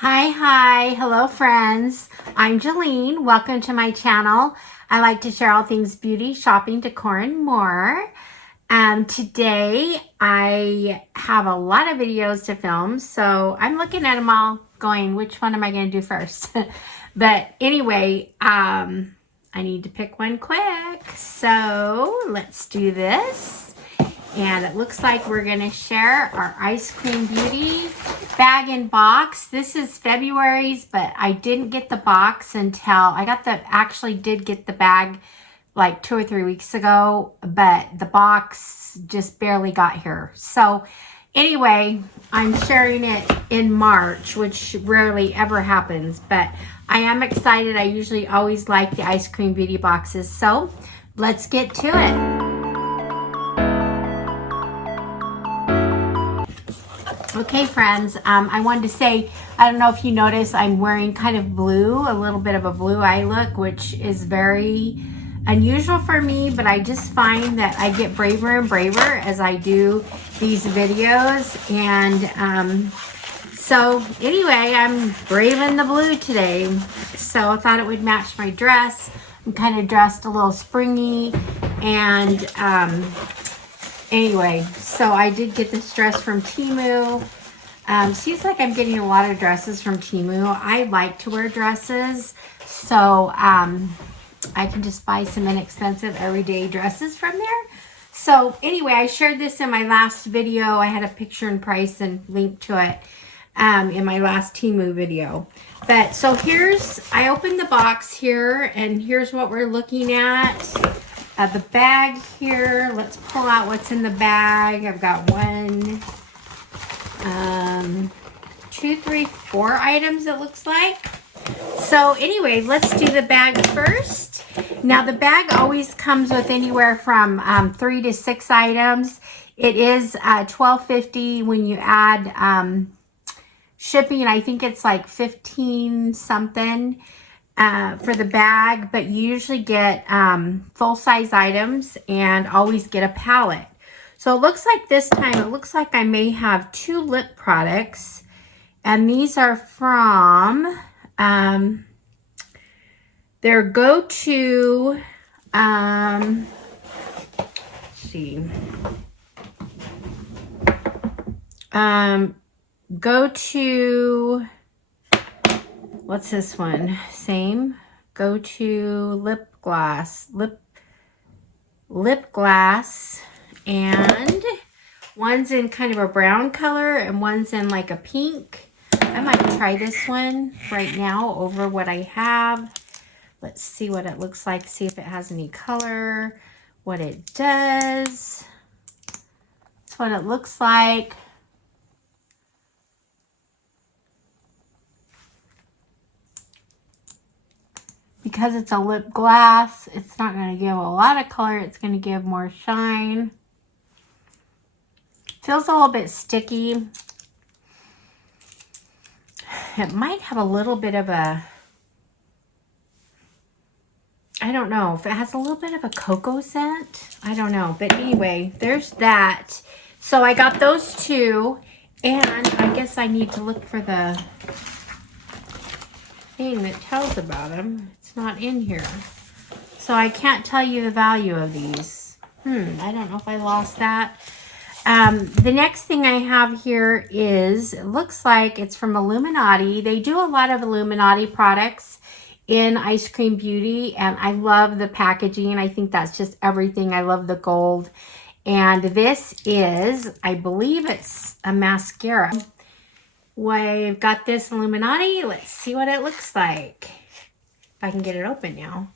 Hi, hello friends. I'm Jolene. Welcome to my channel. I like to share all things beauty, shopping, decor, and more. Today I have a lot of videos to film, so I'm looking at them all going, which one am I going to do first? But anyway, I need to pick one quick. So let's do this. And it looks like we're going to share our Eyescream Beauty bag and box. This is February's, but I didn't get the box until I actually did get the bag like 2 or 3 weeks ago, but the box just barely got here. So anyway, I'm sharing it in March, which rarely ever happens, but I am excited. I usually always like the Eyescream Beauty boxes. So let's get to it. Okay, friends, I wanted to say, I don't know if you notice, I'm wearing kind of blue, a little bit of a blue eye look, which is very unusual for me, but I just find that I get braver and braver as I do these videos. And so anyway, I'm braving the blue today. So I thought it would match my dress. I'm kind of dressed a little springy. And anyway, so I did get this dress from Temu. Seems like I'm getting a lot of dresses from Temu. I like to wear dresses, so I can just buy some inexpensive everyday dresses from there. So anyway, I shared this in my last video. I had a picture and price and link to it in my last Temu video. But so I opened the box here, and here's what we're looking at. The bag here, let's pull out what's in the bag. I've got 1, 2, 3, 4 items it looks like. So anyway, let's do the bag first. Now the bag always comes with anywhere from 3 to 6 items. It is $12.50 when you add shipping. I think it's like 15 something. For the bag, but you usually get full-size items and always get a pallet. So it looks like this time, it looks like I may have 2 lip products, and these are from their go-to, let's see, go-to, what's this one? Same. Go to lip gloss. Lip gloss. And one's in kind of a brown color and one's in like a pink. I might try this one right now over what I have. Let's see what it looks like. See if it has any color. What it does. That's what it looks like. Because it's a lip gloss, it's not going to give a lot of color. It's going to give more shine. Feels a little bit sticky. It might have a little bit of a, I don't know, if it has a little bit of a cocoa scent. I don't know. But anyway, there's that. So I got those 2. And I guess I need to look for the thing that tells about them. It's not in here, so I can't tell you the value of these. I don't know if I lost that. The next thing I have here is, it looks like it's from Illuminati. They do a lot of Illuminati products in Eyescream Beauty, and I love the packaging. I think that's just everything. I love the gold. And this is, I believe it's a mascara. We've got this Illuminati. Let's see what it looks like. If I can get it open now.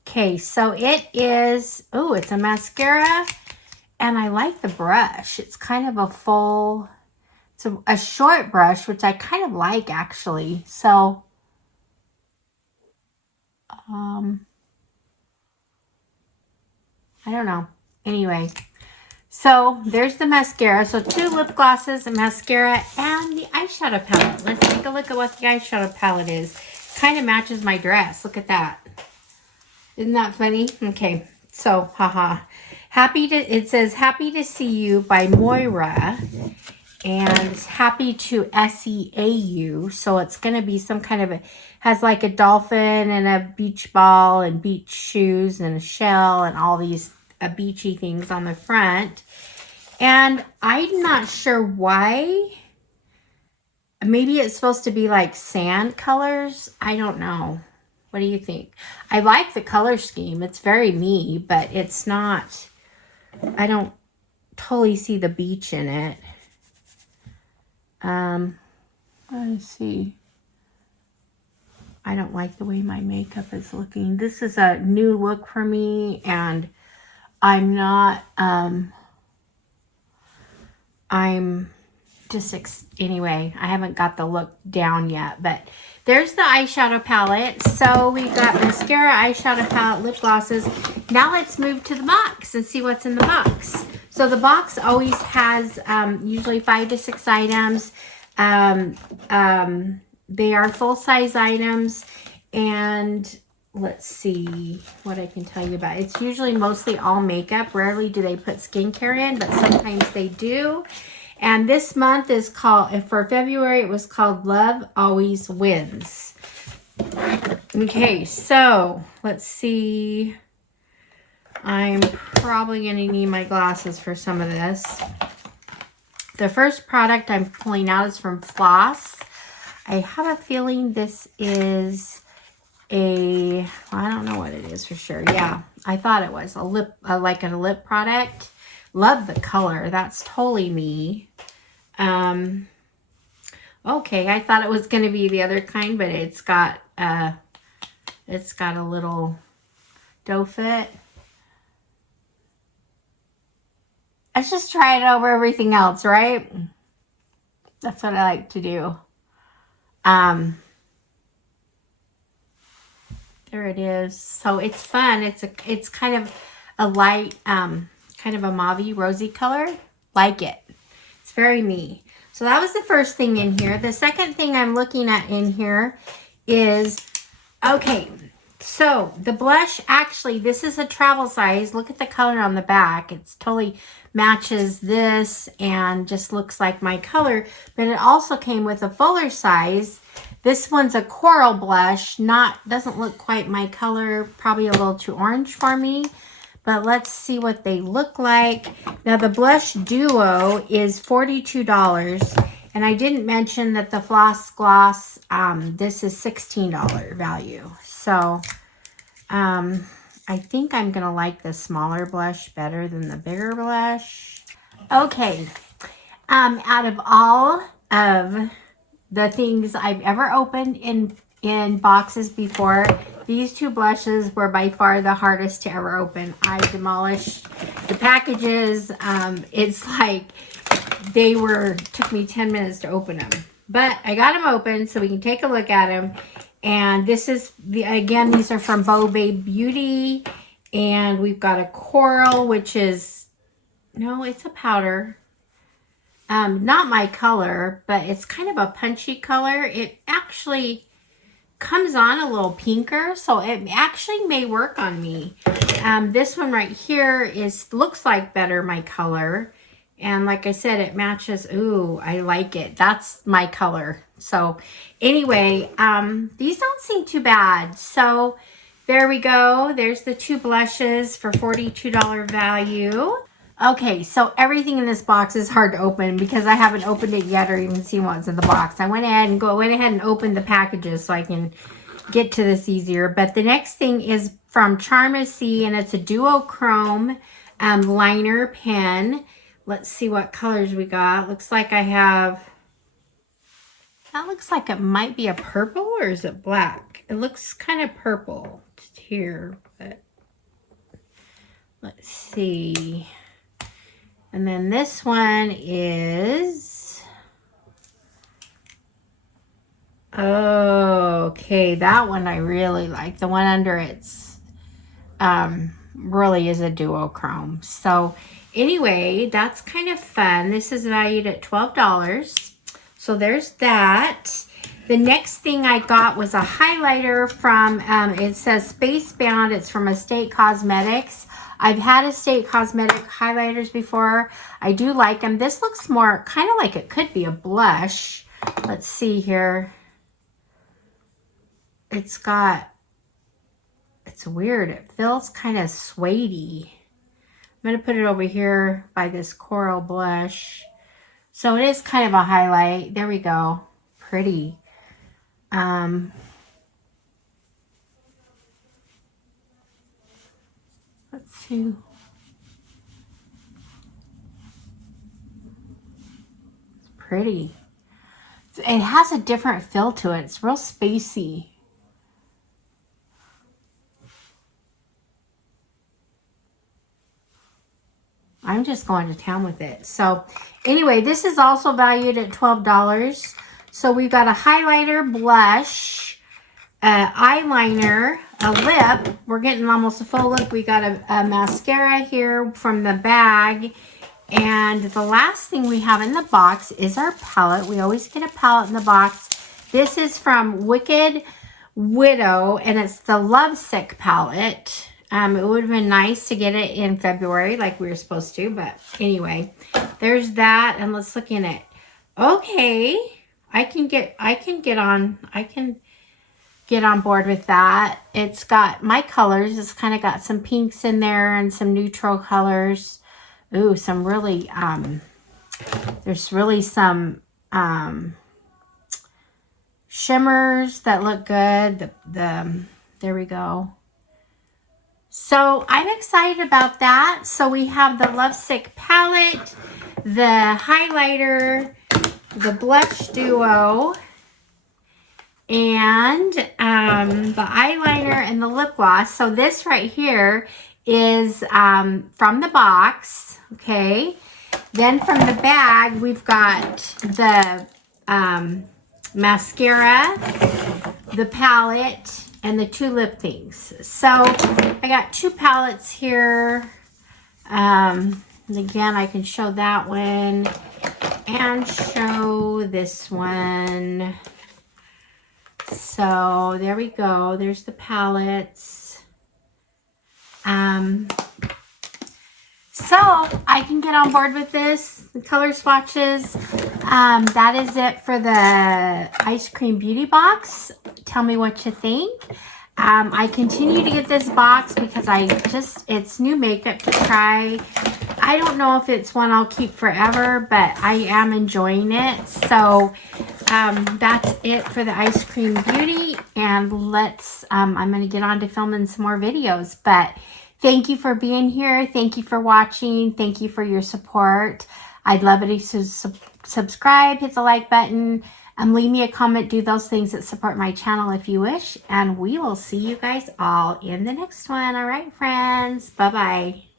Okay, so it is, oh, it's a mascara. And I like the brush. It's kind of a full, it's a short brush, which I kind of like actually. So, I don't know. Anyway. So there's the mascara. So 2 lip glosses, a mascara, and the eyeshadow palette. Let's take a look at what the eyeshadow palette is. Kind of matches my dress. Look at that. Isn't that funny? Okay. So, haha. It says, Happy to See You by Moira. and it's happy to SEAU. So it's going to be some kind of has like a dolphin and a beach ball and beach shoes and a shell and all these beachy things on the front. And I'm not sure why. Maybe it's supposed to be like sand colors. I don't know. What do you think? I like the color scheme. It's very me, but it's not, I don't totally see the beach in it. Let's see. I don't like the way my makeup is looking. This is a new look for me, and I'm not, I'm just, anyway, I haven't got the look down yet, but there's the eyeshadow palette. So we got mascara, eyeshadow palette, lip glosses. Now let's move to the box and see what's in the box. So the box always has usually 5 to 6 items. They are full-size items, and let's see what I can tell you about. It's usually mostly all makeup. Rarely do they put skincare in, but sometimes they do. And this month is called, for February, it was called Love Always Wins. Okay, so let's see. I'm probably going to need my glasses for some of this. The first product I'm pulling out is from Floss. I have a feeling this is I don't know what it is for sure. Yeah, I thought it was a lip, like a lip product. Love the color. That's totally me. Okay, I thought it was going to be the other kind, but it's got a little doe foot. Let's just try it over everything else, right? That's what I like to do. There it is. So it's fun. It's kind of a light, kind of a mauve-y, rosy color. Like it. It's very me. So that was the first thing in here. The second thing I'm looking at in here is, okay, so the blush, actually, this is a travel size. Look at the color on the back. It's totally matches this and just looks like my color, but it also came with a fuller size. This one's a coral blush, doesn't look quite my color, probably a little too orange for me, but let's see what they look like. Now the blush duo is $42, and I didn't mention that the Floss Gloss, this is $16 value. So I think I'm gonna like the smaller blush better than the bigger blush. Okay, out of all of the things I've ever opened in boxes before, these two blushes were by far the hardest to ever open. I demolished the packages. It's like took me 10 minutes to open them, but I got them open so we can take a look at them. And this is again, these are from Fab Beauty, and we've got a coral, which is, no, it's a powder. Not my color, but it's kind of a punchy color. It actually comes on a little pinker, so it actually may work on me. This one right here looks like better my color. And like I said, it matches. Ooh, I like it. That's my color. So anyway, these don't seem too bad. So there we go. There's the two blushes for $42 value. Okay, so everything in this box is hard to open because I haven't opened it yet or even seen what's in the box. I went ahead and opened the packages so I can get to this easier. But the next thing is from Charmacy, and it's a duochrome liner pen. Let's see what colors we got. Looks like I have, that looks like it might be a purple, or is it black? It looks kind of purple here, but let's see. And then this one is, okay, that one I really like. The one under it's really is a duochrome. So anyway, that's kind of fun. This is valued at $12. So there's that. The next thing I got was a highlighter from, it says Spacebound. It's from Estate Cosmetics. I've had Estate Cosmetic highlighters before. I do like them. This looks more kind of like it could be a blush. Let's see here. It's weird. It feels kind of suede-y. I'm going to put it over here by this coral blush. So it is kind of a highlight. There we go. Pretty. Let's see. It's pretty. It has a different feel to it. It's real spacey. I'm just going to town with it. So anyway, this is also valued at $12. So we've got a highlighter, blush, eyeliner, a lip. We're getting almost a full lip. We got a mascara here from the bag. And the last thing we have in the box is our palette. We always get a palette in the box. This is from Wicked Widow, and it's the Lovesick palette. It would have been nice to get it in February like we were supposed to, but anyway, there's that. And let's look in it. Okay, I can get on board with that. It's got my colors. It's kind of got some pinks in there and some neutral colors. Ooh, some really there's really some shimmers that look good. There we go. So I'm excited about that. So we have the Lovesick palette, the highlighter, the blush duo, and the eyeliner and the lip gloss. So this right here is from the box, okay? Then from the bag, we've got the mascara, the palette, and the two lip things. So I got two palettes here. And again, I can show that one and show this one. So there we go. There's the palettes. So I can get on board with this, the color swatches. That is it for the Ice Cream Beauty box. Tell me what you think. I continue to get this box because it's new makeup to try. I don't know if it's one I'll keep forever, but I am enjoying it. So that's it for the Ice Cream Beauty. And I'm going to get on to filming some more videos. But thank you for being here. Thank you for watching. Thank you for your support. I'd love it if you subscribe, hit the like button, leave me a comment. Do those things that support my channel if you wish. And we will see you guys all in the next one. All right, friends. Bye-bye.